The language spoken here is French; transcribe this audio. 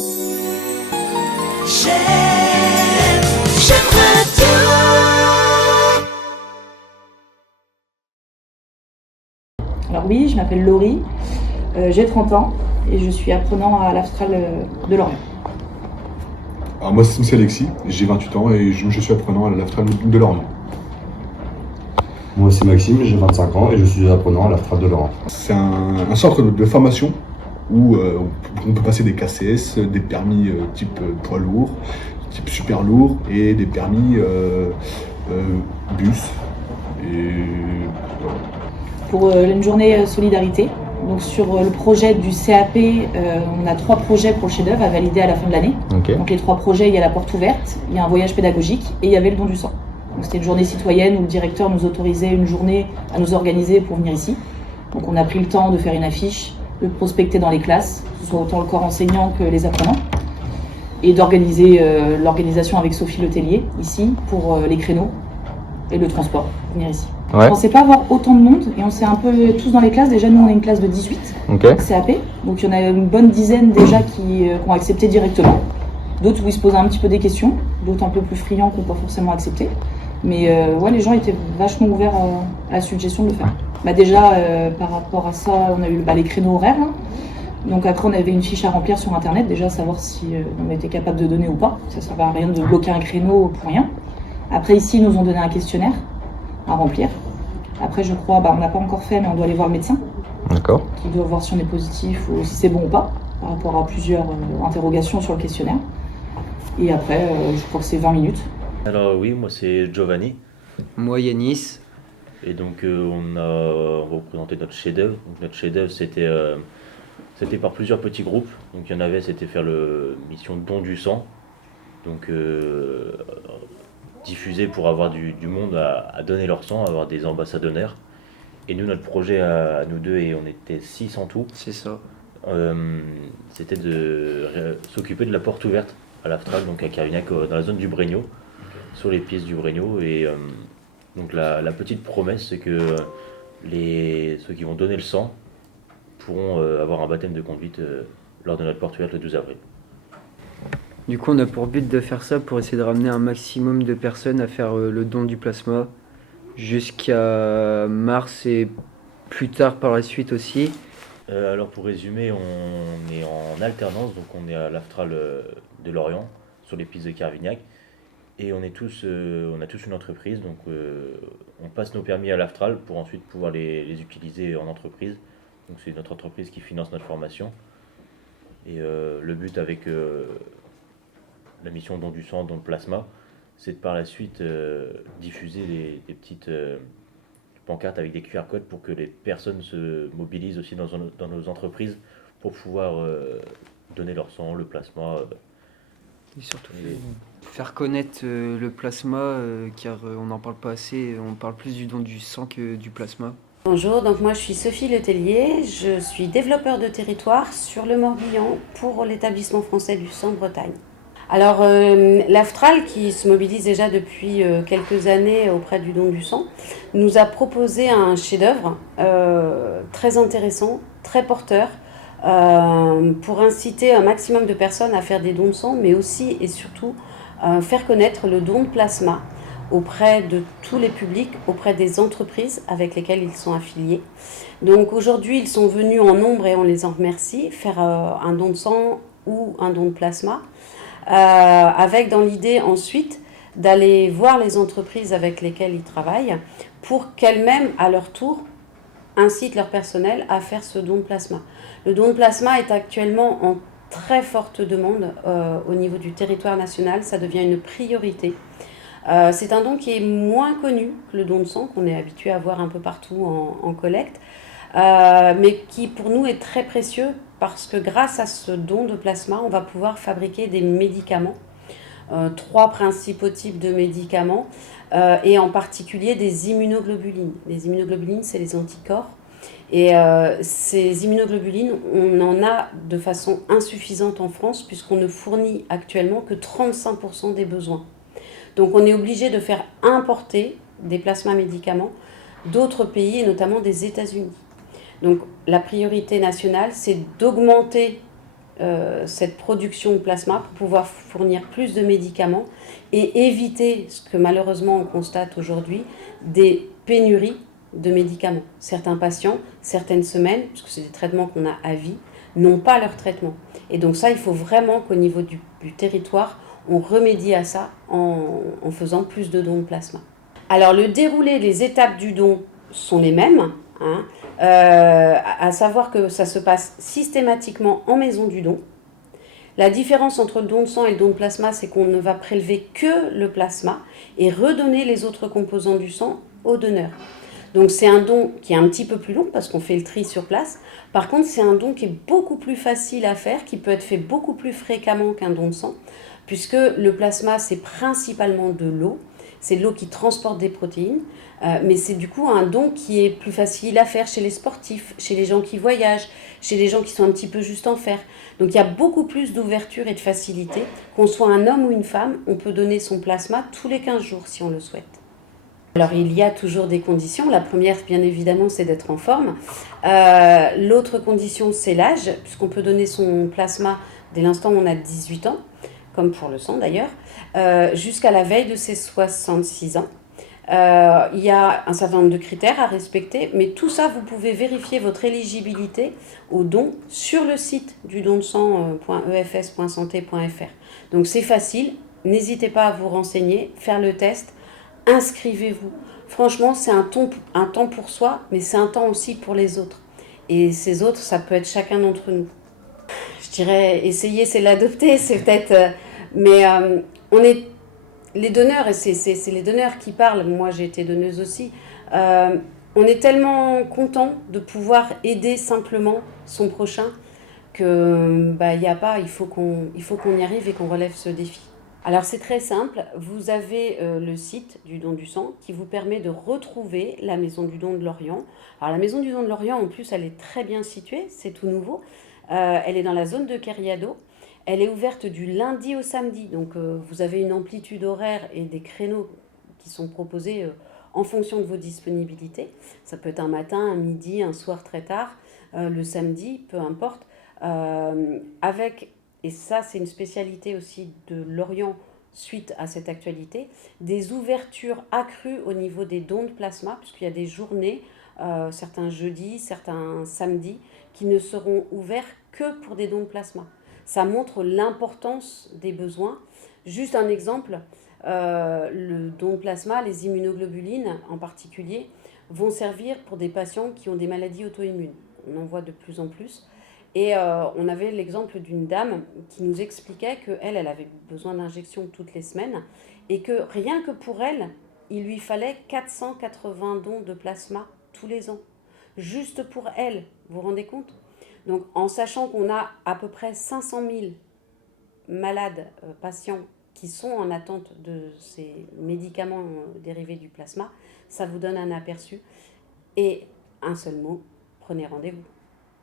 J'aime Radio. Alors oui, je m'appelle Laurie, j'ai 30 ans et je suis apprenant à l'Astral de Lorient. Alors moi c'est Alexis, j'ai 28 ans et je suis apprenant à l'Astral de Lorient. Moi c'est Maxime, j'ai 25 ans et je suis apprenant à l'Astral de Lorient. C'est un centre de formation où on peut passer des KCS, des permis type poids lourd, type super lourd et des permis bus. Et voilà. Pour une journée solidarité, donc sur le projet du CAP, on a 3 projets pour le chef-d'œuvre à valider à la fin de l'année. Okay. Donc les 3 projets, il y a la porte ouverte, il y a un voyage pédagogique et il y avait le don du sang. Donc c'était une journée citoyenne où le directeur nous autorisait une journée à nous organiser pour venir ici. Donc on a pris le temps de faire une affiche, de prospecter dans les classes, que ce soit autant le corps enseignant que les apprenants, et d'organiser l'organisation avec Sophie Letellier ici pour les créneaux et le transport pour venir ici. Ouais. On pensait pas avoir autant de monde et on s'est un peu tous dans les classes. Déjà nous on est une classe de 18 Okay. CAP, donc il y en a une bonne dizaine déjà qui ont accepté directement. D'autres où ils se posaient un petit peu des questions, d'autres un peu plus friands qui n'ont pas forcément accepté. Mais ouais, les gens étaient vachement ouverts à la suggestion de le faire. Bah déjà, par rapport à ça, on a eu les créneaux horaires. Hein. Donc après, on avait une fiche à remplir sur Internet, déjà savoir si on était capable de donner ou pas. Ça ne servait à rien de bloquer un créneau pour rien. Après, ici, ils nous ont donné un questionnaire à remplir. Après, je crois, on n'a pas encore fait, mais on doit aller voir le médecin. D'accord. Qui doit voir si on est positif ou si c'est bon ou pas, par rapport à plusieurs interrogations sur le questionnaire. Et après, je crois que c'est 20 minutes. Alors oui, moi c'est Giovanni. Moi Yanis. Et donc on a représenté notre chef-d'œuvre. Donc notre chef-d'œuvre c'était par plusieurs petits groupes. Donc il y en avait, c'était faire le mission don du sang. Donc diffuser pour avoir du monde à donner leur sang, avoir des ambassadeurs. Et nous, notre projet à nous deux, et on était 6 en tout. C'est ça. C'était de s'occuper de la porte ouverte à l'Astral, donc à Carvignac, dans la zone du Brégno, sur les pistes du Brégno. Et donc la petite promesse, c'est que ceux qui vont donner le sang pourront avoir un baptême de conduite lors de notre porte ouverte le 12 avril. Du coup, on a pour but de faire ça pour essayer de ramener un maximum de personnes à faire le don du plasma jusqu'à mars et plus tard par la suite aussi. Alors pour résumer, on est en alternance, donc on est à l'Astral de Lorient, sur les pistes de Carvignac, et on a tous une entreprise, donc on passe nos permis à l'Astral pour ensuite pouvoir les utiliser en entreprise. Donc c'est notre entreprise qui finance notre formation. Et le but avec la mission don du sang, don de plasma, c'est de par la suite diffuser des petites pancartes avec des QR codes pour que les personnes se mobilisent aussi dans nos entreprises pour pouvoir donner leur sang, le plasma. Et surtout faire connaître le plasma, car on n'en parle pas assez, on parle plus du don du sang que du plasma. Bonjour, donc moi je suis Sophie Letellier, je suis développeur de territoire sur le Morbihan pour l'établissement français du sang Bretagne. Alors l'Astral, qui se mobilise déjà depuis quelques années auprès du don du sang, nous a proposé un chef-d'œuvre très intéressant, très porteur, pour inciter un maximum de personnes à faire des dons de sang, mais aussi et surtout faire connaître le don de plasma auprès de tous les publics, auprès des entreprises avec lesquelles ils sont affiliés. Donc aujourd'hui, ils sont venus en nombre et on les en remercie, faire un don de sang ou un don de plasma, avec dans l'idée ensuite d'aller voir les entreprises avec lesquelles ils travaillent pour qu'elles-mêmes, à leur tour, incitent leur personnel à faire ce don de plasma. Le don de plasma est actuellement en très forte demande au niveau du territoire national, ça devient une priorité. C'est un don qui est moins connu que le don de sang, qu'on est habitué à voir un peu partout en collecte, mais qui pour nous est très précieux parce que grâce à ce don de plasma, on va pouvoir fabriquer des médicaments, 3 principaux types de médicaments, et en particulier des immunoglobulines. Les immunoglobulines, c'est les anticorps. Et ces immunoglobulines, on en a de façon insuffisante en France puisqu'on ne fournit actuellement que 35% des besoins. Donc on est obligé de faire importer des plasmas médicaments d'autres pays et notamment des États-Unis. Donc la priorité nationale, c'est d'augmenter cette production de plasma pour pouvoir fournir plus de médicaments et éviter ce que malheureusement on constate aujourd'hui, des pénuries de médicaments. Certains patients, certaines semaines, puisque c'est des traitements qu'on a à vie, n'ont pas leur traitement. Et donc ça, il faut vraiment qu'au niveau du territoire, on remédie à ça en faisant plus de dons de plasma. Alors le déroulé, les étapes du don sont les mêmes, hein, à savoir que ça se passe systématiquement en maison du don. La différence entre le don de sang et le don de plasma, c'est qu'on ne va prélever que le plasma et redonner les autres composants du sang au donneur. Donc c'est un don qui est un petit peu plus long parce qu'on fait le tri sur place. Par contre, c'est un don qui est beaucoup plus facile à faire, qui peut être fait beaucoup plus fréquemment qu'un don de sang, puisque le plasma, c'est principalement de l'eau. C'est l'eau qui transporte des protéines, mais c'est du coup un don qui est plus facile à faire chez les sportifs, chez les gens qui voyagent, chez les gens qui sont un petit peu juste en fer. Donc il y a beaucoup plus d'ouverture et de facilité. Qu'on soit un homme ou une femme, on peut donner son plasma tous les 15 jours si on le souhaite. Alors il y a toujours des conditions. La première, bien évidemment, c'est d'être en forme. L'autre condition, c'est l'âge, puisqu'on peut donner son plasma dès l'instant où on a 18 ans, comme pour le sang d'ailleurs, jusqu'à la veille de ses 66 ans. Il y a un certain nombre de critères à respecter, mais tout ça, vous pouvez vérifier votre éligibilité au don sur le site du donsang.efs.santé.fr. Donc c'est facile, n'hésitez pas à vous renseigner, faire le test, inscrivez-vous. Franchement, c'est un temps pour soi, mais c'est un temps aussi pour les autres. Et ces autres, ça peut être chacun d'entre nous. Je dirais, essayer, c'est l'adopter, c'est peut-être... mais on est... Les donneurs, et c'est les donneurs qui parlent, moi j'ai été donneuse aussi, on est tellement content de pouvoir aider simplement son prochain que il faut qu'on y arrive et qu'on relève ce défi. Alors c'est très simple, vous avez le site du don du sang qui vous permet de retrouver la maison du don de Lorient. Alors la maison du don de Lorient, en plus, elle est très bien située, c'est tout nouveau. Elle est dans la zone de Kerriado. Elle est ouverte du lundi au samedi, donc vous avez une amplitude horaire et des créneaux qui sont proposés en fonction de vos disponibilités. Ça peut être un matin, un midi, un soir très tard, le samedi, peu importe. Et ça c'est une spécialité aussi de Lorient suite à cette actualité, des ouvertures accrues au niveau des dons de plasma, puisqu'il y a des journées, certains jeudis, certains samedis, qui ne seront ouverts que pour des dons de plasma. Ça montre l'importance des besoins. Juste un exemple, le don de plasma, les immunoglobulines en particulier, vont servir pour des patients qui ont des maladies auto-immunes. On en voit de plus en plus. Et on avait l'exemple d'une dame qui nous expliquait qu'elle avait besoin d'injections toutes les semaines et que rien que pour elle, il lui fallait 480 dons de plasma tous les ans. Juste pour elle, vous vous rendez compte ? Donc, en sachant qu'on a à peu près 500 000 malades, patients qui sont en attente de ces médicaments dérivés du plasma, ça vous donne un aperçu. Et un seul mot, prenez rendez-vous.